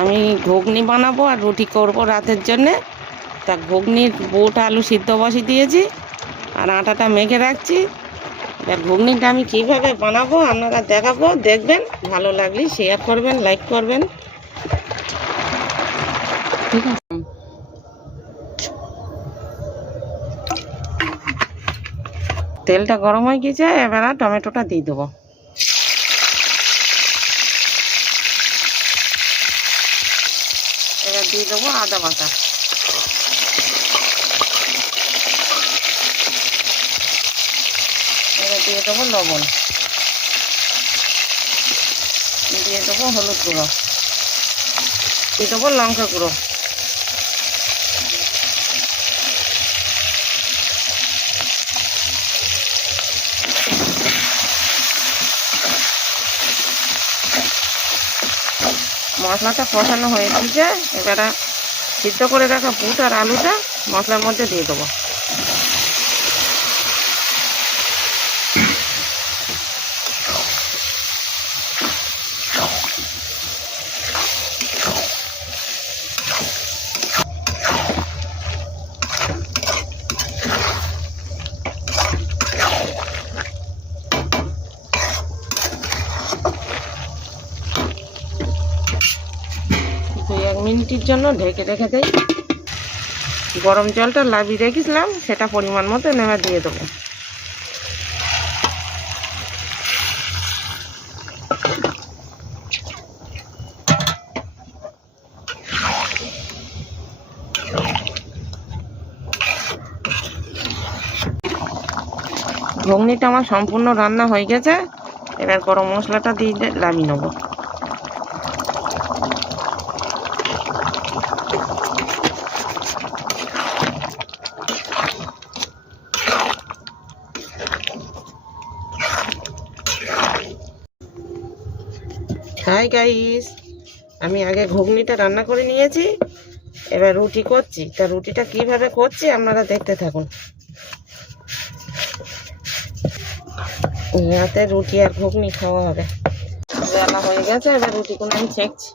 আমি ঘুগনি বানাবো আর রুটি করবো রাতের জন্যে। তা ঘুগনির বুট আলু সিদ্ধ বসিয়ে দিয়েছি আর আটাটা মেখে রাখছি। এবার ঘুগনিটা আমি কীভাবে বানাবো আপনারা দেখাবো, দেখবেন, ভালো লাগলে শেয়ার করবেন, লাইক করবেন, ঠিক আছে। তেলটা গরম হয়ে গেছে, এবার টমেটোটা দিয়ে দেবো। এবার দিয়ে দেবো আদা বাটা, এবার দিয়ে দেবো লবণ, দিয়ে দেবো হলুদ গুঁড়ো, দিয়ে দেবো লঙ্কা গুঁড়ো, মশলাটা কষানো হয়ে গেছে। এবারে সিদ্ধ করে রাখা বুট আর আলুটা মশলার মধ্যে দিয়ে দেবো। দুই এক মিনিটের জন্য ঢেকে রেখে দেই। গরম জলটা লাভিয়ে রেখেছিলাম সেটা পরিমাণ মতো নেমে দিয়ে দেবো। ঘুগনিটা আমার সম্পূর্ণ রান্না হয়ে গেছে। এবার গরম মশলাটা দিয়ে লাভিয়ে নেবো। হাই গাইস, আমি আগে ঘুগনিটা রান্না করে নিয়েছি, এবার রুটি করছি। তা রুটিটা কিভাবে করছি আপনারা দেখতে থাকুন। রাতে রুটি আর ঘুগনি খাওয়া হবে। বেলা হয়ে গেছে, এবার রুটিগুলো আমি ছেঁকছি।